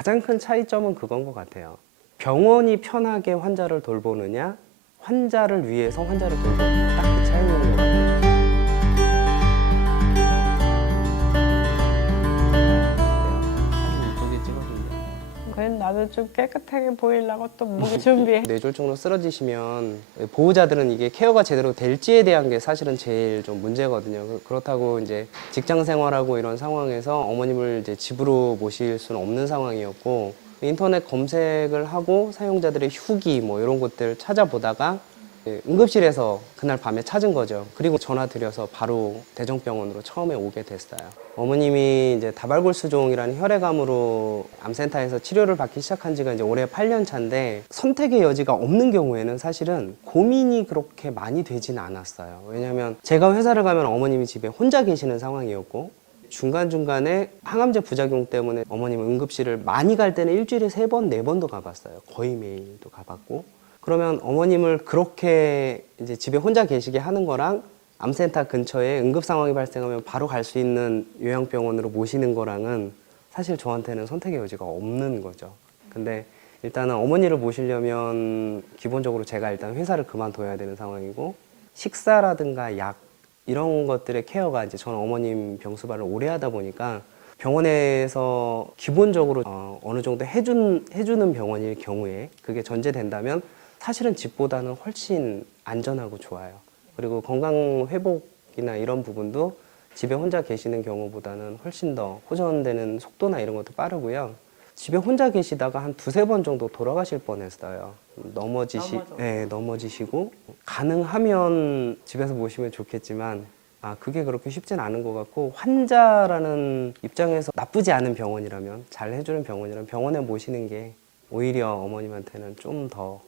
가장 큰 차이점은 그건 것 같아요. 병원이 편하게 환자를 돌보느냐, 환자를 위해서 환자를 돌보느냐, 딱 그 차이인 것 같아요. 이쪽에 찍어준다. 그래 나도 좀 깨끗하게 보이려고 또 목이 준비해. 뇌졸중으로 쓰러지시면 보호자들은 이게 케어가 제대로 될지에 대한 게 사실은 제일 좀 문제거든요. 그렇다고 이제 직장 생활하고 이런 상황에서 어머님을 이제 집으로 모실 수는 없는 상황이었고, 인터넷 검색을 하고 사용자들의 후기 뭐 이런 것들 찾아보다가 응급실에서 그날 밤에 찾은 거죠. 그리고 전화 드려서 바로 대정병원으로 처음에 오게 됐어요. 어머님이 이제 다발골수종이라는 혈액암으로 암센터에서 치료를 받기 시작한 지가 이제 올해 8년 차인데, 선택의 여지가 없는 경우에는 사실은 고민이 그렇게 많이 되진 않았어요. 왜냐하면 제가 회사를 가면 어머님이 집에 혼자 계시는 상황이었고, 중간중간에 항암제 부작용 때문에 어머님 응급실을 많이 갈 때는 일주일에 3번, 4번도 가봤어요. 거의 매일도 가봤고. 그러면 어머님을 그렇게 이제 집에 혼자 계시게 하는 거랑 암센터 근처에 응급 상황이 발생하면 바로 갈 수 있는 요양병원으로 모시는 거랑은 사실 저한테는 선택의 여지가 없는 거죠. 근데 일단은 어머니를 모시려면 기본적으로 제가 일단 회사를 그만둬야 되는 상황이고, 식사라든가 약 이런 것들의 케어가 이제 저는 어머님 병수발을 오래 하다 보니까 병원에서 기본적으로 어느 정도 해주는 병원일 경우에 그게 전제된다면 사실은 집보다는 훨씬 안전하고 좋아요. 그리고 건강 회복이나 이런 부분도 집에 혼자 계시는 경우보다는 훨씬 더 호전되는 속도나 이런 것도 빠르고요. 집에 혼자 계시다가 한 2-3번 정도 돌아가실 뻔했어요. 넘어지시고, 가능하면 집에서 모시면 좋겠지만 그게 그렇게 쉽진 않은 것 같고, 환자라는 입장에서 나쁘지 않은 병원이라면, 잘 해주는 병원이라면 병원에 모시는 게 오히려 어머님한테는 좀 더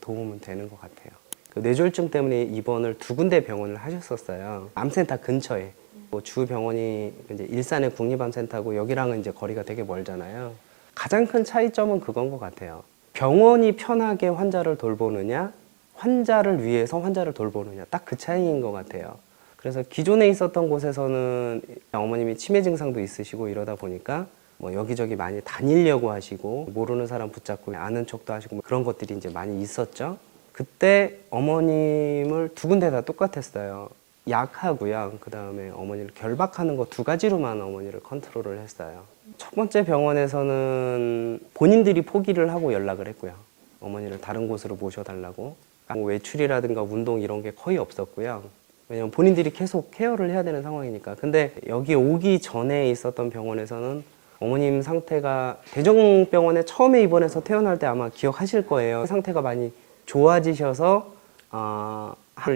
도움은 되는 것 같아요. 그 뇌졸중 때문에 입원을 2군데 병원을 하셨었어요. 암센터 근처에. 뭐 주 병원이 이제 일산의 국립암센터고, 여기랑은 이제 거리가 되게 멀잖아요. 가장 큰 차이점은 그건 것 같아요. 병원이 편하게 환자를 돌보느냐, 환자를 위해서 환자를 돌보느냐, 딱 그 차이인 것 같아요. 그래서 기존에 있었던 곳에서는 어머님이 치매 증상도 있으시고 이러다 보니까 뭐 여기저기 많이 다니려고 하시고, 모르는 사람 붙잡고 아는 척도 하시고 뭐 그런 것들이 이제 많이 있었죠. 그때 어머님을 2군데 다 똑같았어요. 약하고요. 그 다음에 어머니를 결박하는 거 2가지로만 어머니를 컨트롤을 했어요. 첫 번째 병원에서는 본인들이 포기를 하고 연락을 했고요. 어머니를 다른 곳으로 모셔달라고. 뭐 외출이라든가 운동 이런 게 거의 없었고요. 왜냐면 본인들이 계속 케어를 해야 되는 상황이니까. 근데 여기 오기 전에 있었던 병원에서는 어머님 상태가, 대정병원에 처음에 입원해서 퇴원할 때 아마 기억하실 거예요. 상태가 많이 좋아지셔서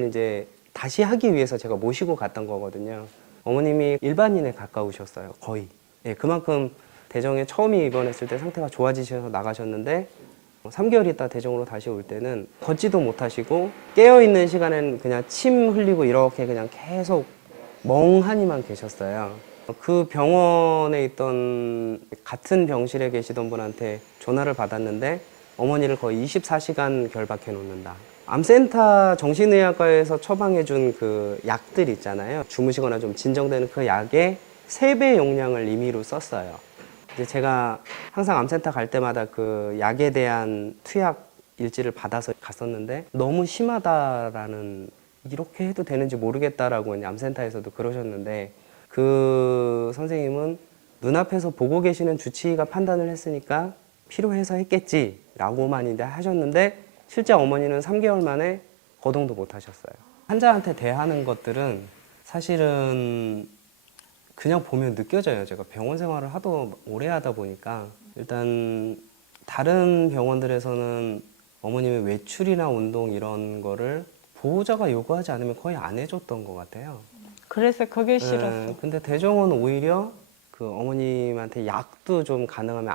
이제 다시 하기 위해서 제가 모시고 갔던 거거든요. 어머님이 일반인에 가까우셨어요. 거의. 그만큼 대정에 처음에 입원했을 때 상태가 좋아지셔서 나가셨는데, 3개월 있다 대정으로 다시 올 때는 걷지도 못하시고, 깨어있는 시간엔 그냥 침 흘리고 이렇게 그냥 계속 멍하니만 계셨어요. 그 병원에 있던 같은 병실에 계시던 분한테 전화를 받았는데, 어머니를 거의 24시간 결박해 놓는다. 암센터 정신의학과에서 처방해준 그 약들 있잖아요. 주무시거나 좀 진정되는 그 약의 3배 용량을 임의로 썼어요. 이제 제가 항상 암센터 갈 때마다 그 약에 대한 투약 일지를 받아서 갔었는데, 너무 심하다라는, 이렇게 해도 되는지 모르겠다라고 암센터에서도 그러셨는데, 그 선생님은 눈앞에서 보고 계시는 주치의가 판단을 했으니까 필요해서 했겠지라고만 이제 하셨는데, 실제 어머니는 3개월 만에 거동도 못 하셨어요. 환자한테 대하는 것들은 사실은 그냥 보면 느껴져요. 제가 병원 생활을 하도 오래 하다 보니까. 일단 다른 병원들에서는 어머님의 외출이나 운동 이런 거를 보호자가 요구하지 않으면 거의 안 해줬던 것 같아요. 그래서 그게 싫었어. 근데 대정은 오히려 그 어머님한테 약도 좀 가능하면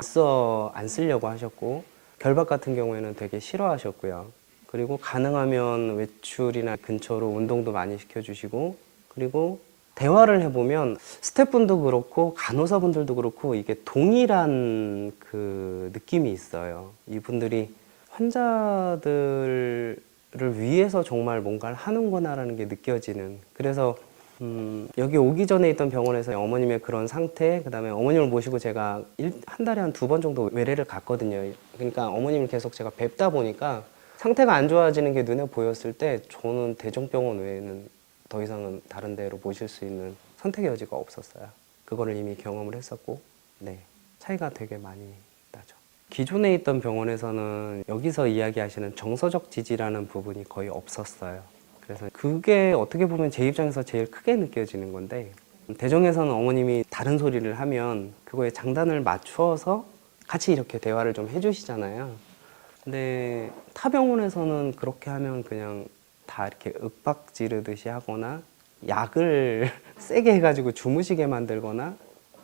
안 쓰려고 하셨고, 결박 같은 경우에는 되게 싫어하셨고요. 그리고 가능하면 외출이나 근처로 운동도 많이 시켜주시고, 그리고 대화를 해보면 스태프분도 그렇고 간호사분들도 그렇고 이게 동일한 그 느낌이 있어요. 이분들이 환자들을 위해서 정말 뭔가를 하는구나라는 게 느껴지는. 그래서 여기 오기 전에 있던 병원에서 어머님의 그런 상태, 그다음에 어머님을 모시고 제가 한 달에 한 2번 정도 외래를 갔거든요. 그러니까 어머님을 계속 제가 뵙다 보니까 상태가 안 좋아지는 게 눈에 보였을 때 저는 대종병원 외에는 더 이상은 다른 데로 모실 수 있는 선택의 여지가 없었어요. 그거를 이미 경험을 했었고, 네, 차이가 되게 많이 나죠. 기존에 있던 병원에서는 여기서 이야기하시는 정서적 지지라는 부분이 거의 없었어요. 그래서 그게 어떻게 보면 제 입장에서 제일 크게 느껴지는 건데, 대정에서는 어머님이 다른 소리를 하면 그거에 장단을 맞추어서 같이 이렇게 대화를 좀 해주시잖아요. 근데 타 병원에서는 그렇게 하면 그냥 다 이렇게 윽박 지르듯이 하거나 약을 세게 해가지고 주무시게 만들거나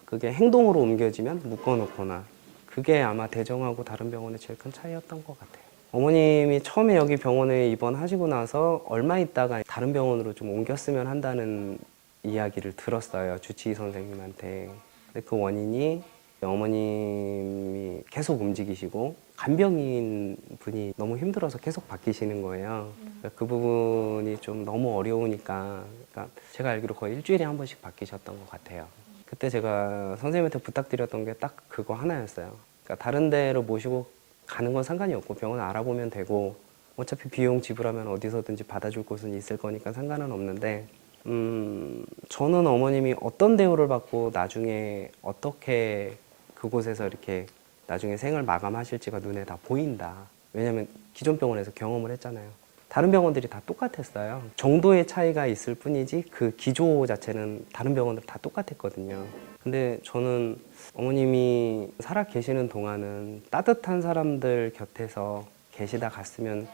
그게 행동으로 옮겨지면 묶어놓거나, 그게 아마 대정하고 다른 병원의 제일 큰 차이였던 것 같아요. 어머님이 처음에 여기 병원에 입원하시고 나서 얼마 있다가 다른 병원으로 좀 옮겼으면 한다는 이야기를 들었어요, 주치의 선생님한테. 근데 그 원인이 어머님이 계속 움직이시고 간병인 분이 너무 힘들어서 계속 바뀌시는 거예요. 그 부분이 좀 너무 어려우니까, 그러니까 제가 알기로 거의 일주일에 한 번씩 바뀌셨던 것 같아요. 그때 제가 선생님한테 부탁드렸던 게 딱 그거 하나였어요. 그러니까 다른 데로 모시고 가는 건 상관이 없고 병원을 알아보면 되고 어차피 비용 지불하면 어디서든지 받아줄 곳은 있을 거니까 상관은 없는데, 저는 어머님이 어떤 대우를 받고 나중에 어떻게 그곳에서 이렇게 나중에 생을 마감하실지가 눈에 다 보인다. 왜냐면 기존 병원에서 경험을 했잖아요. 다른 병원들이 다 똑같았어요. 정도의 차이가 있을 뿐이지 그 기조 자체는 다른 병원들 다 똑같았거든요. 근데 저는 어머님이 살아 계시는 동안은 따뜻한 사람들 곁에서 계시다 갔으면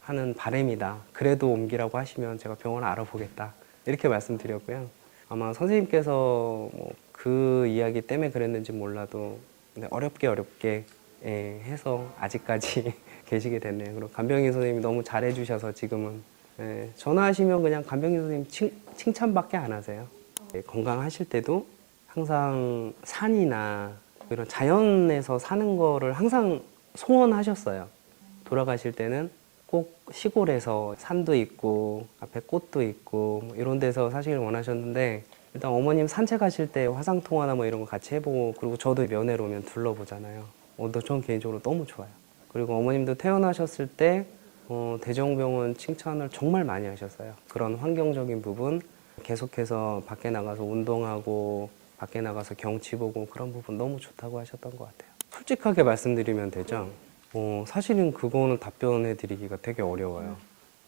하는 바람이다. 그래도 옮기라고 하시면 제가 병원을 알아보겠다. 이렇게 말씀드렸고요. 아마 선생님께서 뭐 그 이야기 때문에 그랬는지 몰라도 어렵게 해서 아직까지 계시게 됐네요. 그리고 간병인 선생님이 너무 잘해주셔서 지금은 전화하시면 그냥 간병인 선생님 칭찬밖에 안 하세요. 건강하실 때도 항상 산이나 이런 자연에서 사는 거를 항상 소원하셨어요. 돌아가실 때는 꼭 시골에서 산도 있고 앞에 꽃도 있고 뭐 이런 데서 사시길 원하셨는데, 일단 어머님 산책하실 때 화상통화나 뭐 이런 거 같이 해보고, 그리고 저도 면회로 오면 둘러보잖아요. 전 개인적으로 너무 좋아요. 그리고 어머님도 퇴원하셨을 때 대정병원 칭찬을 정말 많이 하셨어요. 그런 환경적인 부분, 계속해서 밖에 나가서 운동하고 밖에 나가서 경치 보고 그런 부분 너무 좋다고 하셨던 것 같아요. 솔직하게 말씀드리면 되죠. 사실은 그거는 답변해 드리기가 되게 어려워요.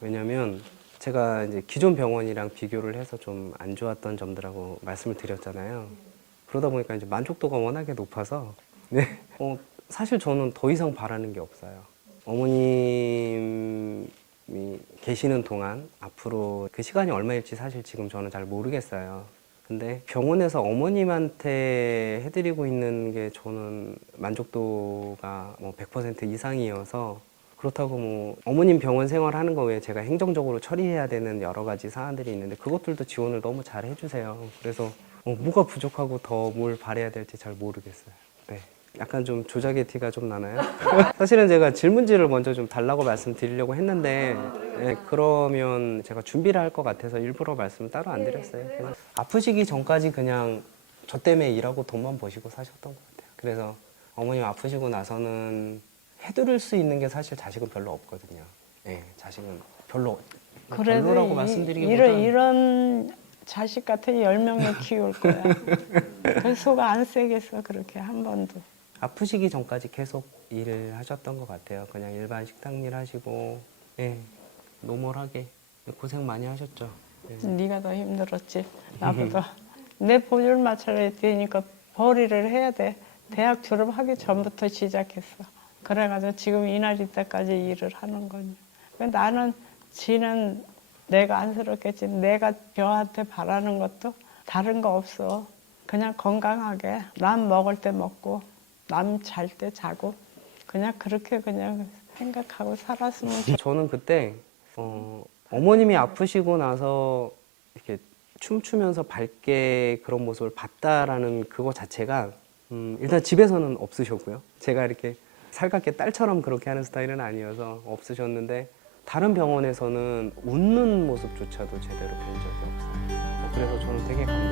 왜냐면 제가 이제 기존 병원이랑 비교를 해서 좀 안 좋았던 점들하고 말씀을 드렸잖아요. 그러다 보니까 이제 만족도가 워낙에 높아서 네. 사실 저는 더 이상 바라는 게 없어요. 어머님이 계시는 동안 앞으로 그 시간이 얼마일지 사실 지금 저는 잘 모르겠어요. 근데 병원에서 어머님한테 해드리고 있는 게 저는 만족도가 뭐 100% 이상이어서, 그렇다고 뭐 어머님 병원 생활하는 거 외에 제가 행정적으로 처리해야 되는 여러 가지 사안들이 있는데 그것들도 지원을 너무 잘 해주세요. 그래서 뭐가 부족하고 더 뭘 바래야 될지 잘 모르겠어요. 네. 약간 좀 조작의 티가 좀 나나요? 사실은 제가 질문지를 먼저 좀 달라고 말씀드리려고 했는데, 그러면 제가 준비를 할 것 같아서 일부러 말씀을 따로 안 드렸어요. 그냥 아프시기 전까지 그냥 저 때문에 일하고 돈만 버시고 사셨던 것 같아요. 그래서 어머님 아프시고 나서는 해드릴 수 있는 게 사실 자식은 별로 없거든요. 자식은 별로라고 그래도 말씀드리기보다는 이런 자식 같은 10명을 키울 거야. 그 속 안 세겠어, 그렇게 한 번도. 아프시기 전까지 계속 일을 하셨던 것 같아요. 그냥 일반 식당 일 하시고, 노멀하게 고생 많이 하셨죠. 네가 더 힘들었지, 나보다. 내 보줄 맞춰야 되니까 벌이를 해야 돼. 대학 졸업하기 전부터 시작했어. 그래가지고 지금 이날이 때까지 일을 하는 거냐. 나는 지는 내가 안쓰럽겠지. 내가 저한테 바라는 것도 다른 거 없어. 그냥 건강하게 남 먹을 때 먹고 남 잘 때 자고 그냥 그렇게 그냥 생각하고 살았으면 좋겠어. 저는 그때 어머님이 아프시고 나서 이렇게 춤추면서 밝게 그런 모습을 봤다라는 그거 자체가 일단 집에서는 없으셨고요. 제가 이렇게 살갑게 딸처럼 그렇게 하는 스타일은 아니어서 없으셨는데, 다른 병원에서는 웃는 모습조차도 제대로 본 적이 없어요. 그래서 저는 되게 감사해요.